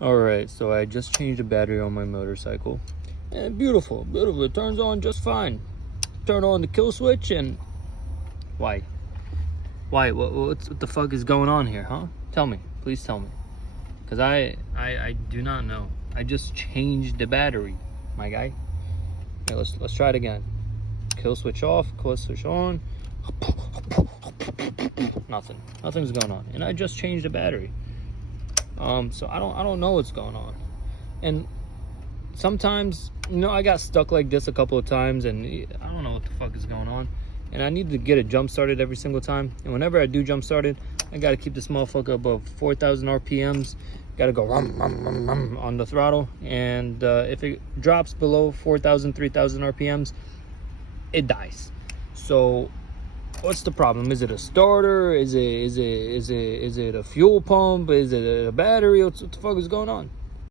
Alright, so I just changed the battery on my motorcycle. And beautiful, beautiful. It turns on just fine. Turn on the kill switch and... Why? Why? What the fuck is going on here, huh? Tell me. Please tell me. Because I do not know. I just changed the battery, my guy. Okay, let's try it again. Kill switch off, kill switch on. Nothing. Nothing's going on. And I just changed the battery. So I don't know what's going on. And sometimes, you know, I got stuck like this a couple of times and I don't know what the fuck is going on. And I need to get it jump started every single time. And whenever I do jump started, I gotta keep this motherfucker above 4,000 RPMs. Gotta go rum, rum, rum, rum on the throttle. And if it drops below 4,000, 3,000 RPMs, it dies. So what's the problem? Is it a starter? Is it a fuel pump? Is it a battery? What the fuck is going on?